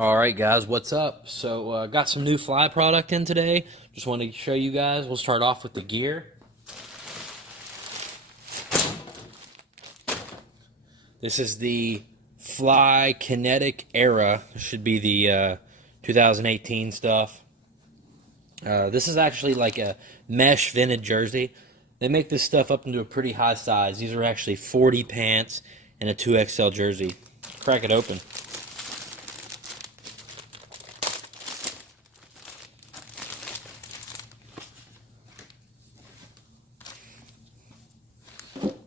Alright guys, what's up? So got some new fly product in today. Just wanted to show you guys. We'll start off with the gear. This is the Fly Kinetic Era. This should be the 2018 stuff. This is actually like a mesh vented jersey. They make this stuff up into a pretty high size. These are actually 40 pants and a 2XL jersey. Crack it open.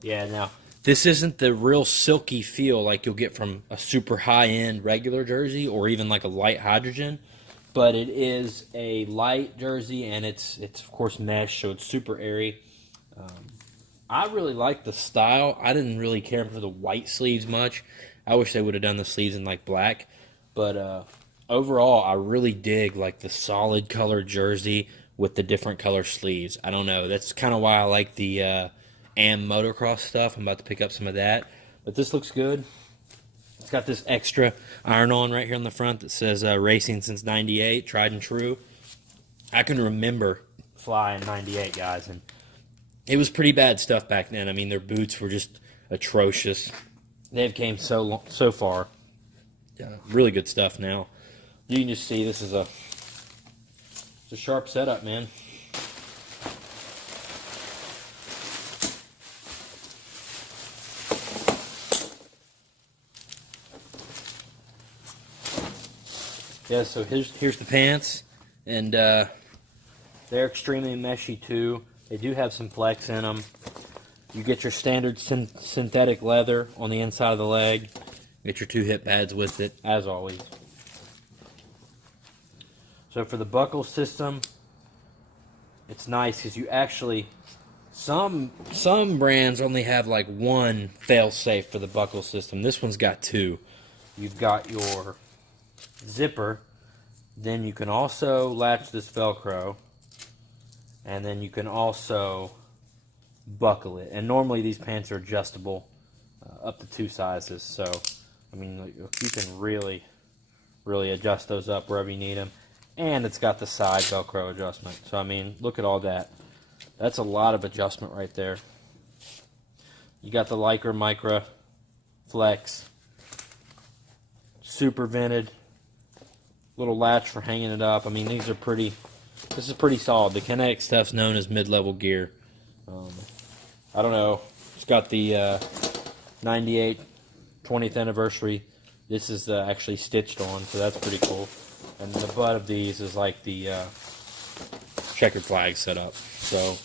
Yeah, now, this isn't the real silky feel like you'll get from a super high-end regular jersey or even like a light hydrogen, but it is a light jersey, and it's of course mesh, so it's super airy. I really like the style. I didn't really care for the white sleeves much. I wish they would have done the sleeves in like black, but overall, I really dig like the solid color jersey with the different color sleeves. I don't know. That's kind of why I like the motocross stuff. I'm about to pick up some of that, but this looks good. It's got this extra iron-on right here on the front that says racing since '98, tried and true. I can remember Fly in '98, guys, and it was pretty bad stuff back then. I mean, their boots were just atrocious. They've came so far. Really good stuff now. You can just see this is it's a sharp setup, man. Yeah, so here's the pants, and they're extremely meshy too. They do have some flex in them. You get your standard synthetic leather on the inside of the leg. Get your 2 hip pads with it, as always. So for the buckle system, it's nice because you actually, some brands only have like one fail-safe for the buckle system. This one's got 2. You've got your zipper, then you can also latch this Velcro, and then you can also buckle it. And normally these pants are adjustable up to 2 sizes, so I mean you can really adjust those up wherever you need them. And it's got the side Velcro adjustment, so I mean look at all that. That's a lot of adjustment right there. You got the Lycra Micra Flex, super vented, little latch for hanging it up. I mean, this is pretty solid. The Kinetic stuff's known as mid-level gear. I don't know. It's got the 98 20th anniversary. This is actually stitched on, so that's pretty cool. And the butt of these is like the checkered flag setup. So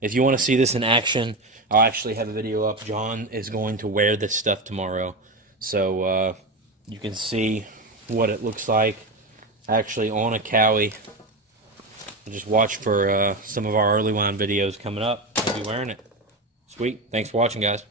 if you want to see this in action, I'll actually have a video up. John is going to wear this stuff tomorrow, so you can see what it looks like actually on a Cowie. Just watch for some of our early line videos coming up. I'll be wearing it. Sweet. Thanks for watching, guys.